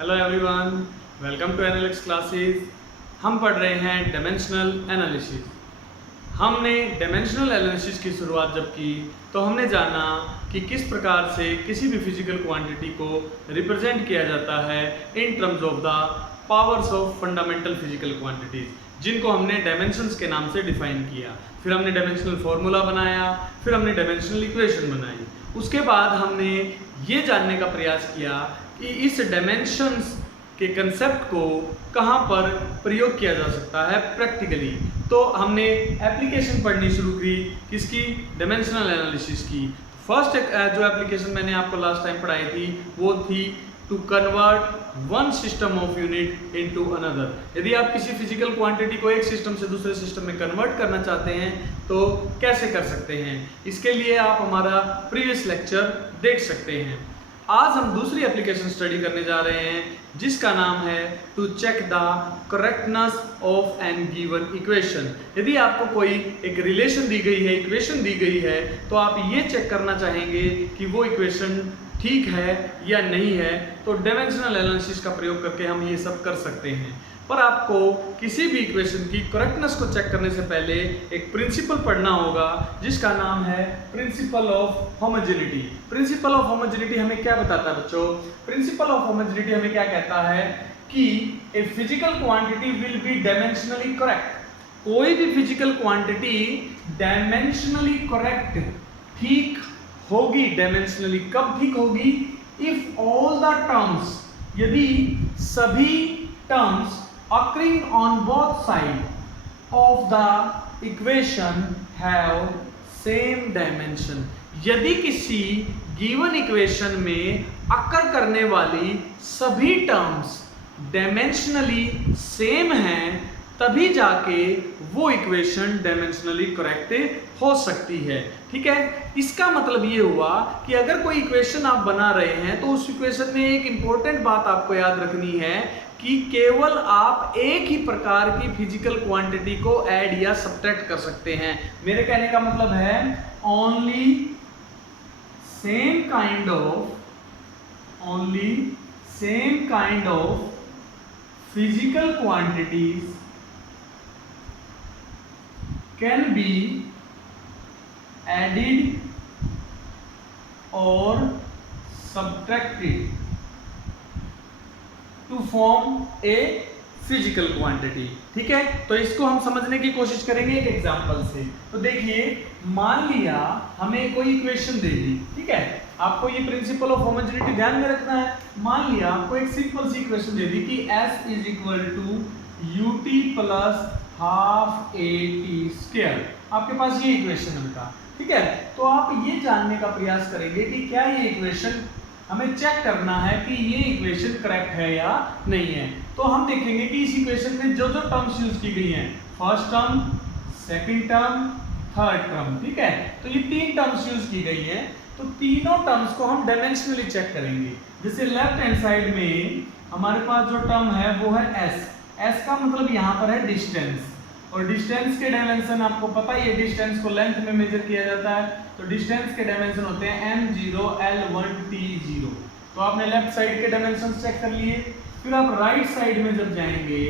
Hello everyone, welcome to analytics classes. हम पढ़ रहे हैं डायमेंशनल एनालिसिस। हमने डायमेंशनल एनालिसिस की शुरुआत जब की तो हमने जाना कि किस प्रकार से किसी भी फिजिकल क्वांटिटी को रिप्रेजेंट किया जाता है in terms of the powers of fundamental physical quantities, जिनको हमने डायमेंशंस के नाम से डिफाइन किया। फिर हमने डायमेंशनल फॉर्मूला बनाया, फिर हमने डायमेंशनल इक्वेशन बनाई। उसके बाद हमने ये जानने का प्रयास किया कि इस डायमेंशंस के कंसेप्ट को कहाँ पर प्रयोग किया जा सकता है प्रैक्टिकली। तो हमने एप्लीकेशन पढ़नी शुरू की किसकी, डायमेंशनल एनालिसिस की। फर्स्ट जो एप्लीकेशन मैंने आपको लास्ट टाइम पढ़ाई थी वो थी to convert one system of unit into another. यदि आप किसी फिजिकल क्वांटिटी को एक सिस्टम से दूसरे सिस्टम में कन्वर्ट करना चाहते हैं तो कैसे कर सकते हैं, इसके लिए आप हमारा प्रीवियस लेक्चर देख सकते हैं। आज हम दूसरी एप्लीकेशन स्टडी करने जा रहे हैं जिसका नाम है to check the correctness of an given equation. यदि आपको कोई एक रिलेशन दी गई है, इक्वेशन दी गई है, तो आप ये चेक करना चाहेंगे कि वो इक्वेशन ठीक है या नहीं है, तो डायमेंशनल एनालिसिस का प्रयोग करके हम ये सब कर सकते हैं। पर आपको किसी भी इक्वेशन की करेक्टनेस को चेक करने से पहले एक प्रिंसिपल पढ़ना होगा जिसका नाम है principal of homogeneity. Principal of homogeneity हमें क्या बताता है बच्चों? प्रिंसिपल ऑफ होमोजेनिटी हमें क्या कहता है कि ए physical quantity will be dimensionally correct. कोई भी फिजिकल क्वांटिटी डायमेंशनली करेक्ट ठीक होगी। डायमेंशनली कब ठीक होगी? इफ ऑल द टर्म्स, यदि सभी terms occurring on both sides of the equation have same dimension। यदि किसी given equation में अकर करने वाली सभी टर्म्स डायमेंशनली सेम हैं तभी जाके वो इक्वेशन डायमेंशनली करेक्ट हो सकती है। ठीक है, इसका मतलब ये हुआ कि अगर कोई इक्वेशन आप बना रहे हैं तो उस इक्वेशन में एक इंपॉर्टेंट बात आपको याद रखनी है कि केवल आप एक ही प्रकार की फिजिकल क्वांटिटी को ऐड या सब्ट्रैक्ट कर सकते हैं। मेरे कहने का मतलब है only same kind of physical quantities can be added और subtracted to form a physical quantity. ठीक है, तो इसको हम समझने की कोशिश करेंगे एक एग्जांपल से। तो देखिए, मान लिया हमें कोई इक्वेशन दे दी। ठीक है, आपको ये प्रिंसिपल ऑफ होमोजेनिटी ध्यान में रखना है। मान लिया आपको एक सिंपल सी इक्वेशन दे दी कि S is equal to ut plus half at²। आपके पास ये इक्वेशन है बेटा। ठीक है, तो आप ये जानने का प्रयास करेंगे कि क्या ये इक्वेशन, हमें चेक करना है कि ये इक्वेशन करेक्ट है या नहीं है। तो हम देखेंगे कि इस इक्वेशन में जो जो टर्म्स यूज की गई हैं, first term, second term, third term. ठीक है, तो ये तीन टर्म्स यूज की गई हैं, तो तीनों टर्म्स को हम डायमेंशनली चेक करेंगे। जैसे लेफ्ट हैंड साइड में हमारे पास जो टर्म है वो है s का मतलब यहाँ पर है डिस्टेंस, और डिस्टेंस के डायमेंशन आपको पता ही है, डिस्टेंस को लेंथ में मेजर किया जाता है, तो डिस्टेंस के डायमेंशन होते हैं m0 l1 t0। तो आपने लेफ्ट साइड के डायमेंशन चेक कर लिए। फिर आप राइट साइड में जब जाएंगे,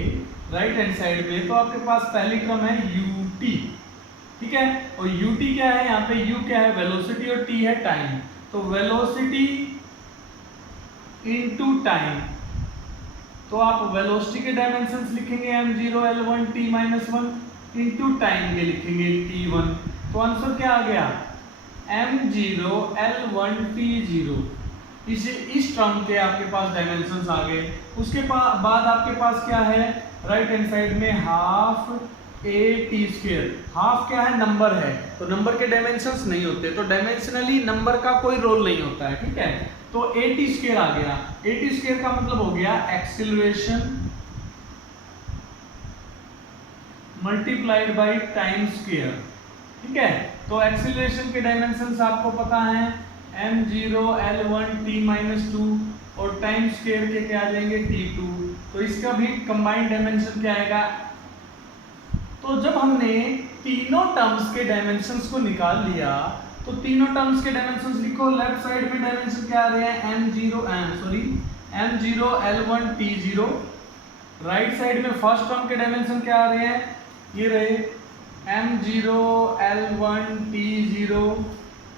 राइट हैंड साइड में, तो आपके पास पहली टर्म है ut। ठीक है, और ut क्या है? यहाँ पे u क्या है? वेलोसिटी, और t है टाइम। तो वेलोसिटी इनटू टाइम, तो आप वेलोसिटी के डायमेंशंस लिखेंगे m0 l1 t-1 into time के लिखेंगे t1। तो आंसर क्या आ गया? m0 l1 t0। इस टर्म के आपके पास डायमेंशंस आ गए। उसके बाद आपके पास क्या है? राइट हैंड साइड में हाफ at²। हाफ क्या है? नंबर है, तो नंबर के डायमेंशंस नहीं होते, तो डायमेंशनली नंबर का कोई रोल नहीं होता है। ठीक है, तो at² आ गया। at² का मतलब हो गया acceleration multiplied by time square. ठीक है, तो एक्सीलरेशन के डायमेंशंस आपको पता है m0 l1 t-2, और टाइम स्क्वायर के क्या आ जाएंगे? t2। तो इसका भी कंबाइंड डायमेंशन क्या आएगा? तो जब हमने तीनों टर्म्स के डायमेंशंस को निकाल लिया तो तीनों टर्म्स के डायमेंशंस लिखो। लेफ्ट साइड में डायमेंशन क्या आ रहे हैं? m0 sorry m0 l1 t0। Right side में फर्स्ट टर्म के डायमेंशन क्या आ रहे हैं, ये रहे m0 l1 t0,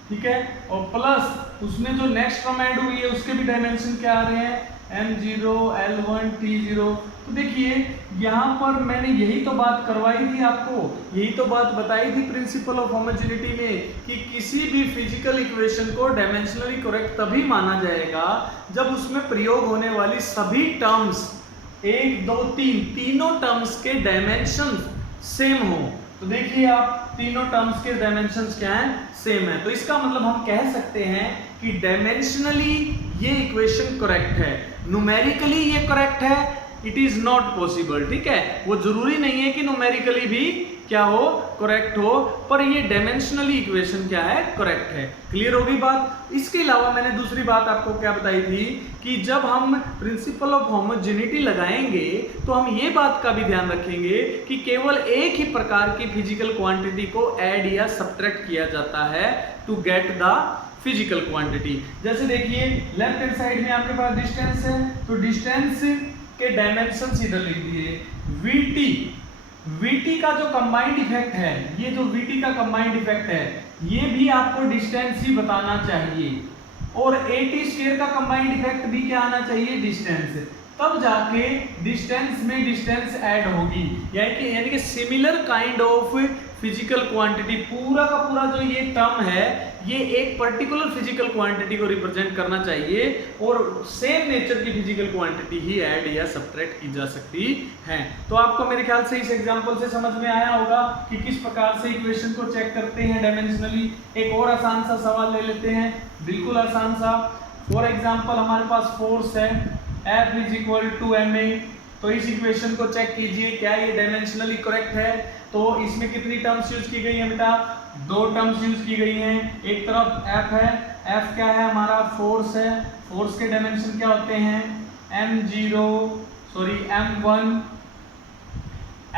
ठीक है, और प्लस उसमें जो नेक्स्ट टर्म ऐड हुई है उसके भी डायमेंशन क्या आ रहे हैं, m0 l1 t0। तो देखिए यहाँ पर मैंने यही तो बात करवाई थी आपको, यही तो बात बताई थी प्रिंसिपल ऑफ होमोजेनिटी में कि किसी भी फिजिकल इक्वेशन को डायमेंशनली करेक्ट तभी माना जाएगा जब उसमें प्रयोग होने वाली सभी टर्म्स 1 2 3 तीनों टर्म्स के डायमेंशन सेम हो। तो देखिए आप तीनों टर्म्स के डायमेंशंस क्या हैं, सेम है। तो इसका मतलब हम कह सकते हैं कि डायमेंशनली ये इक्वेशन करेक्ट है, न्यूमेरिकली ये करेक्ट है, इट इज नॉट पॉसिबल, ठीक है। वो जरूरी नहीं है कि न्यूमेरिकली भी क्या हो, करेक्ट हो, पर ये डायमेंशनली इक्वेशन क्या है, करेक्ट है। क्लियर होगी बात। इसके अलावा मैंने दूसरी बात आपको क्या बताई थी कि जब हम प्रिंसिपल ऑफ होमोजेनिटी लगाएंगे तो हम ये बात का भी ध्यान रखेंगे कि केवल एक ही प्रकार की फिजिकल क्वांटिटी को ऐड या सब्ट्रैक्ट किया जाता है to get the physical quantity. जैसे देखिए लेफ्ट हैंड साइड में आपके पास डिस्टेंस है, तो डिस्टेंस के डायमेंशंस इधर लिख दिए। VT का जो कंबाइंड इफेक्ट है, ये जो VT का कंबाइंड इफेक्ट है ये भी आपको डिस्टेंस ही बताना चाहिए, और AT² का कंबाइंड इफेक्ट भी क्या आना चाहिए, डिस्टेंस, तब जाके डिस्टेंस में डिस्टेंस ऐड होगी, यानी कि similar kind of physical quantity. पूरा का पूरा जो ये टर्म है ये एक पर्टिकुलर फिजिकल क्वांटिटी को रिप्रेजेंट करना चाहिए, और सेम नेचर की फिजिकल क्वांटिटी ही ऐड या सब्ट्रैक्ट की जा सकती है। तो आपको मेरे ख्याल से इस एग्जांपल से समझ में आया होगा कि किस प्रकार से इक्वेशन को चेक करते हैं डायमेंशनली। एक और आसान सा सवाल ले लेते हैं, बिल्कुल आसान सा। फॉर एग्जांपल हमारे पास फोर्स है F = ma, तो इस इक्वेशन को चेक कीजिए क्या ये डायमेंशनली करेक्ट है। तो इसमें कितनी टर्म्स यूज की गई है बेटा, 2 टर्म्स यूज की गई हैं। एक तरफ F है, F क्या है हमारा, फोर्स है, फोर्स के डायमेंशन क्या होते हैं, m1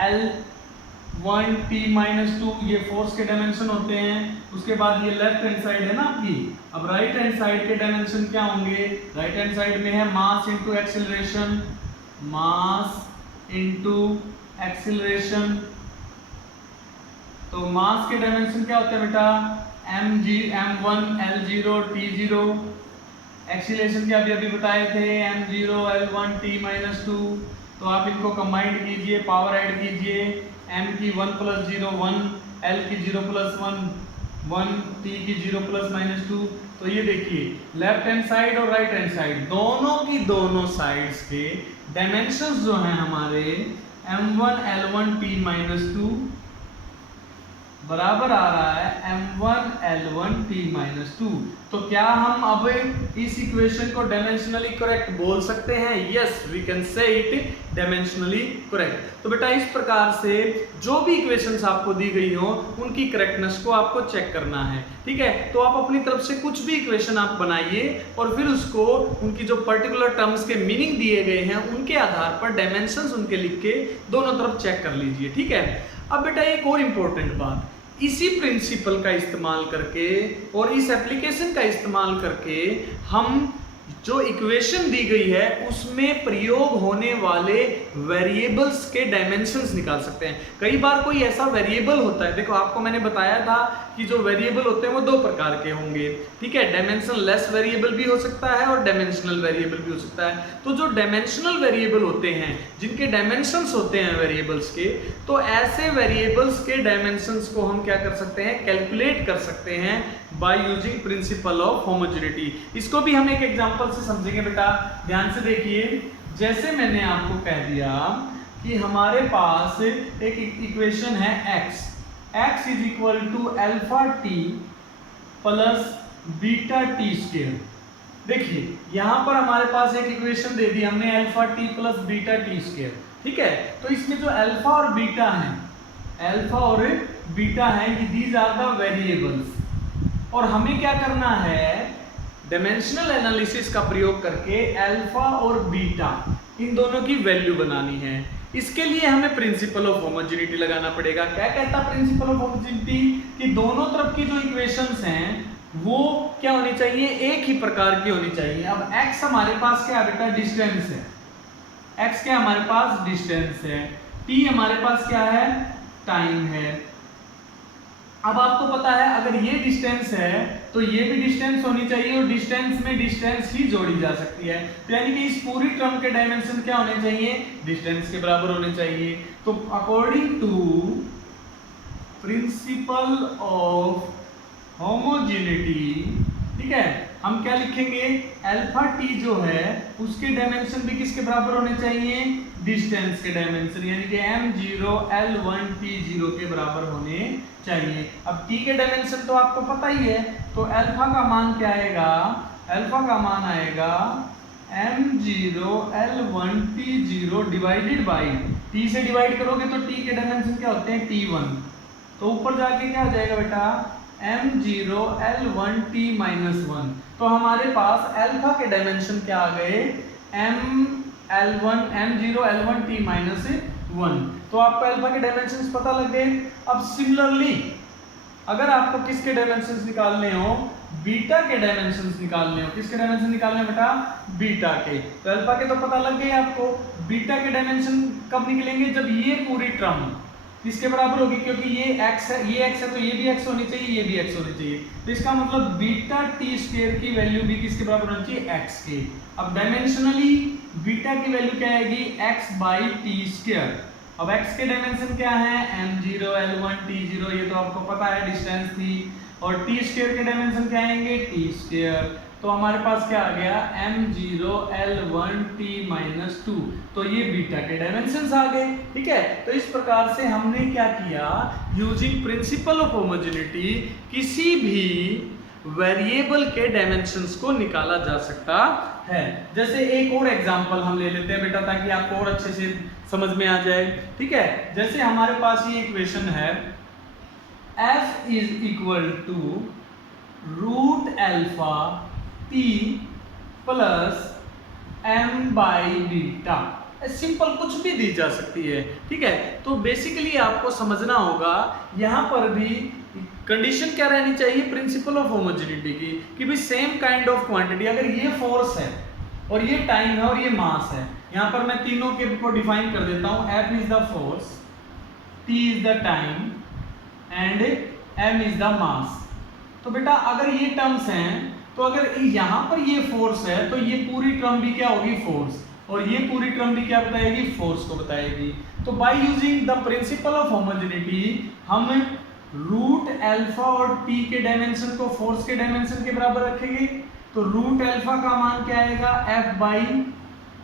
l1 t-2, ये फोर्स के डायमेंशन होते हैं। उसके बाद ये लेफ्ट हैंड साइड है ना आपकी, अब राइट हैंड साइड के डायमेंशन क्या होंगे, राइट हैंड साइड में है mass into acceleration, mass into acceleration. तो मास के डायमेंशन क्या होते हैं बेटा, m1 l0 t0। एक्सीलरेशन के अभी बताए थे m0 l1 t-2। तो आप इनको कंबाइंड कीजिए, पावर ऐड कीजिए, m की 1 + 0 1, l की 0 + 1 1, t की 0 ± 2। तो ये देखिए लेफ्ट हैंड साइड और राइट हैंड साइड दोनों की दोनों साइड्स के डायमेंशंस जो हैं हमारे m1 l1 t-2 बराबर आ रहा है m1 l1 t-2। तो क्या हम अब इस इक्वेशन को डायमेंशनली करेक्ट बोल सकते हैं, yes we can say it dimensionally correct. तो बेटा इस प्रकार से जो भी इक्वेशंस आपको दी गई हो उनकी करेक्टनेस को आपको चेक करना है, ठीक है। तो आप अपनी तरफ से कुछ भी इक्वेशन आप बनाइए और फिर उसको उनकी जो पर्टिकुलर टर्म्स के मीनिंग दिए गए हैं उनके आधार पर डायमेंशंस उनके लिख के दोनों तरफ चेक कर लीजिए, ठीक है। अब बेटा एक और इम्पोर्टेंट बात, इसी प्रिंसिपल का इस्तेमाल करके और इस एप्लीकेशन का इस्तेमाल करके हम जो इक्वेशन दी गई है उसमें प्रयोग होने वाले वेरिएबल्स के डायमेंशंस निकाल सकते हैं। कई बार कोई ऐसा वेरिएबल होता है, देखो आपको मैंने बताया था कि जो वेरिएबल होते हैं वो 2 प्रकार के होंगे, ठीक है। डायमेंशन लेस वेरिएबल भी हो सकता है और डायमेंशनल वेरिएबल भी हो सकता है। तो जो डायमेंशनल वेरिएबल होते हैं जिनके डायमेंशंस होते हैं वेरिएबल्स के, तो ऐसे वेरिएबल्स के डायमेंशंस को हम क्या कर सकते हैं, कैलकुलेट कर सकते हैं by using principal of homogeneity. इसको भी हम एक एग्जांपल से समझेंगे बेटा, ध्यान से देखिए। जैसे मैंने आपको कह दिया कि हमारे पास एक इक्वेशन है x = α_t + βt²। देखिए यहां पर हमारे पास एक इक्वेशन दे दी हमने α_t + βt², ठीक है। तो इसमें जो अल्फा और बीटा है ये दीज आर द वेरिएबल्स, और हमें क्या करना है, डायमेंशनल एनालिसिस का प्रयोग करके अल्फा और बीटा इन दोनों की वैल्यू बनानी है। इसके लिए हमें प्रिंसिपल ऑफ होमोजेनिटी लगाना पड़ेगा। क्या कहता है प्रिंसिपल ऑफ होमोजेनिटी, कि दोनों तरफ की जो इक्वेशंस हैं वो क्या होनी चाहिए, एक ही प्रकार की होनी चाहिए। अब x हमारे पास क्या है बेटा, डिस्टेंस है। x क्या हमारे पास डिस्टेंस है, t हमारे पास क्या है, टाइम है। अब आपको पता है अगर ये डिस्टेंस है तो ये भी डिस्टेंस होनी चाहिए और डिस्टेंस में डिस्टेंस ही जोड़ी जा सकती है। तो यानी कि इस पूरी टर्म के डायमेंशन क्या होने चाहिए, डिस्टेंस के बराबर होने चाहिए। तो according to principle of homogeneity, ठीक है, हम क्या लिखेंगे, अल्फा टी जो है उसके डायमेंशन भी किसके बराबर होने चाहिए, डिस्टेंस के डायमेंशन, यानी कि m0 l1 t0 के बराबर होने चाहिए। अब t के डायमेंशन तो आपको पता ही है, तो अल्फा का मान क्या आएगा, अल्फा का मान आएगा m0 l1 t0 divided by, t से डिवाइड करोगे तो t के डायमेंशन क्या होते हैं, t1, तो ऊपर जाके क्या हो जाएगा बेटा m0 l1 t -1। तो हमारे पास अल्फा के डायमेंशन क्या आ गए, m0 l1 t -1। तो आपको अल्फा के डायमेंशंस पता लग गए। अब सिमिलरली अगर आपको किसके डायमेंशंस निकालने हो, बीटा के डायमेंशंस निकालने हो, किसके डायमेंशन निकालने हैं बेटा, बीटा के। तो अल्फा के तो पता लग गए आपको, बीटा के डायमेंशन कब निकलेंगे, जब ये पूरी टर्म किसके बराबर होगी, क्योंकि ये x है, ये x है तो ये भी x होनी चाहिए, ये भी x होनी चाहिए। तो इसका मतलब बीटा टी स्क्वायर की वैल्यू भी किसके बराबर होनी चाहिए, x के। अब डायमेंशनली बीटा की वैल्यू क्या आएगी, x बाई टी स्क्वायर। अब x के डायमेंशन क्या है, m0 l1 t0, ये तो आपको पता है डिस्टेंस थी, और टी स्क्वायर के डायमेंशन क्या आएंगे, टी स्क्वायर। तो हमारे पास क्या आ गया, m0 l1 t -2, तो ये बीटा के डायमेंशंस आ गए, ठीक है। तो इस प्रकार से हमने क्या किया, यूजिंग प्रिंसिपल ऑफ होमोजेनिटी किसी भी वेरिएबल के डायमेंशंस को निकाला जा सकता है। जैसे एक और एग्जांपल हम ले लेते हैं बेटा, ताकि आपको और अच्छे से समझ में आ जाए, ठीक है। जैसे हमारे पास ये इक्वेशन है, f is equal to root alpha t plus m by beta, simple कुछ भी दी जा सकती है, ठीक है। तो बेसिकली आपको समझना होगा यहाँ पर भी कंडीशन क्या रहनी चाहिए, प्रिंसिपल ऑफ होमोजेनिटी की, कि भी सेम काइंड ऑफ क्वांटिटी, अगर ये फोर्स है और ये टाइम है और ये मास है, यहाँ पर मैं तीनों के को डिफाइन कर देता हूँ, F is the force, T is the time and M is the mass. तो बेटा अगर ये टर्म्स हैं, तो अगर यहाँ पर ये फोर्स है तो ये पूरी टर्म भी क्या होगी, फोर्स, और ये पूरी टर्म भी क्या बताएगी, फोर्स को बताएगी। तो by using the principal of homogeneity हम रूट अल्फा और टी के डायमेंशन को फोर्स के डायमेंशन के बराबर रखेंगे। तो रूट अल्फा का मान क्या आएगा, एफ बाई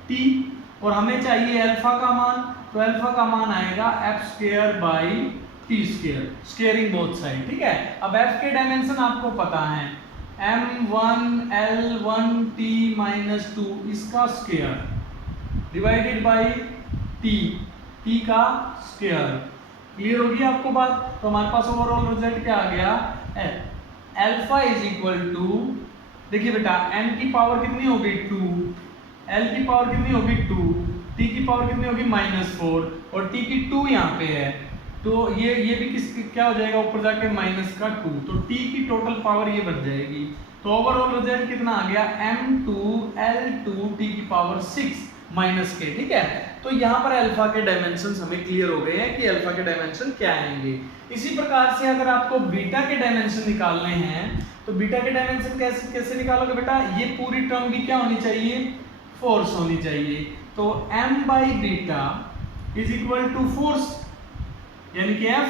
टी, और हमें चाहिए अल्फा का मान, तो अल्फा का मान आएगा F square by T square, squaring both side, ठीक है। अब एफ के डायमेंशन आपको पता है, m1 l1 t -2 इसका स्क्वायर डिवाइडेड बाई t का स्क्वायर। क्लियर होगी आपको बात। तो हमारे पास ओवरऑल रिजल्ट क्या आ गया, अल्फा इज इक्वल टू, देखिए बेटा n की पावर कितनी होगी 2, l की पावर कितनी होगी 2, t की पावर कितनी होगी -4, और t की 2 यहाँ पे है, तो ये भी किस क्या हो जाएगा, ऊपर जाके -2, तो t की टोटल पावर ये बन जाएगी। तो ओवरऑल रिजल्ट कितना आ गया, m2 l2 t की पावर 6 -k, ठीक है। तो यहाँ पर अल्फा के डायमेंशंस हमें क्लियर हो गए हैं कि अल्फा के डायमेंशन क्या आएंगे। इसी प्रकार से अगर आपको बीटा के डायमेंशन निकालने हैं, तो बीटा के डायमेंशन कैसे निकालोगे बेटा, ये पूरी टर्म भी क्या होनी चाहिए, फोर्स होनी चाहिए। तो m by beta is equal to force, यानी कि F,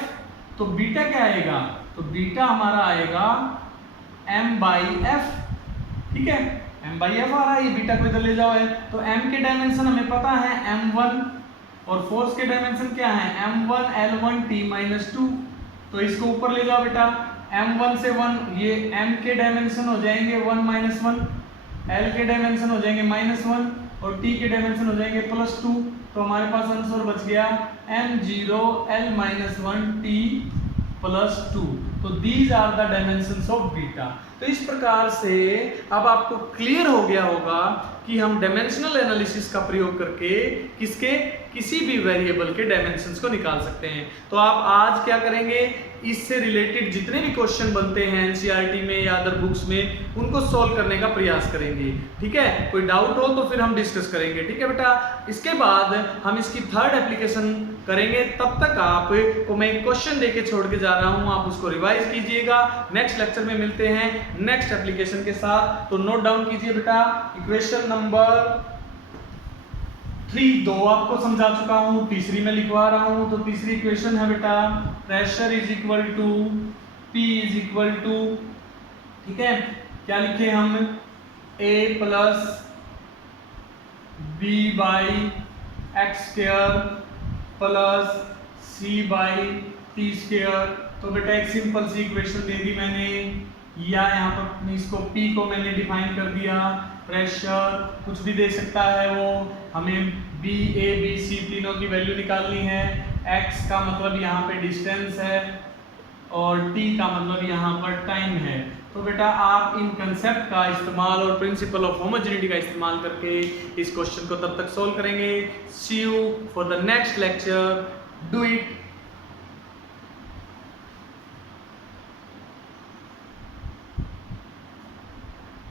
तो बीटा क्या आएगा, तो बीटा हमारा आएगा m बाई एफ, ठीक है, m बाई एफ आ रहा है, ये बीटा को इधर ले जाओ है। तो m के डायमेंशन हमें पता है m1, और फोर्स के डायमेंशन क्या है, m1 l1 t -2, तो इसको ऊपर ले जाओ बेटा, m1 से 1, ये m के डायमेंशन हो जाएंगे 1 -1, l के डायमेंशन हो जाएंगे -1, और t के डायमेंशन हो जाएंगे +2। तो हमारे पास आंसर बच गया m0 l -1 t +2। तो these are the dimensions of beta. तो इस प्रकार से अब आपको क्लियर हो गया होगा कि हम डायमेंशनल एनालिसिस का प्रयोग करके किसी भी वेरिएबल के डायमेंशंस को निकाल सकते हैं। तो आप आज क्या करेंगे, इससे रिलेटेड जितने भी क्वेश्चन बनते हैं एनसीईआरटी में या अदर बुक्स में, उनको सॉल्व करने का प्रयास करेंगे। ठीक है, कोई डाउट हो तो फिर हम डिस्कस करेंगे। ठीक है बेटा, इसके बाद हम इसकी थर्ड एप्लीकेशन करेंगे। तब तक आपको मैं एक क्वेश्चन देके छोड़ के जा रहा हूं, आप उसको रिवाइज कीजिएगा। नेक्स्ट लेक्चर में मिलते हैं नेक्स्ट एप्लीकेशन के साथ। तो नोट डाउन कीजिए बेटा, इक्वेशन नंबर 3 दो आपको समझा चुका हूं, तीसरी में लिखवा रहा हूं। तो तीसरी इक्वेशन है बेटा, pressure is equal to P is equal to, ठीक है, क्या लिखे हम, A plus B by x square plus C by T square. तो बेटा एक सिंपल सी इक्वेशन दे दी मैंने, या यहाँ पर इसको P को मैंने डिफाइन कर दिया, प्रेशर कुछ भी दे सकता है वो, हमें B A B C तीनों की वैल्यू निकालनी है। X का मतलब यहाँ पे डिस्टेंस है और T का मतलब यहाँ पर टाइम है। तो बेटा आप इन कंसेप्ट का इस्तेमाल और प्रिंसिपल ऑफ होमोजेनिटी का इस्तेमाल करके इस क्वेश्चन को तब तक सोल्व करेंगे। See you for the next lecture, do it.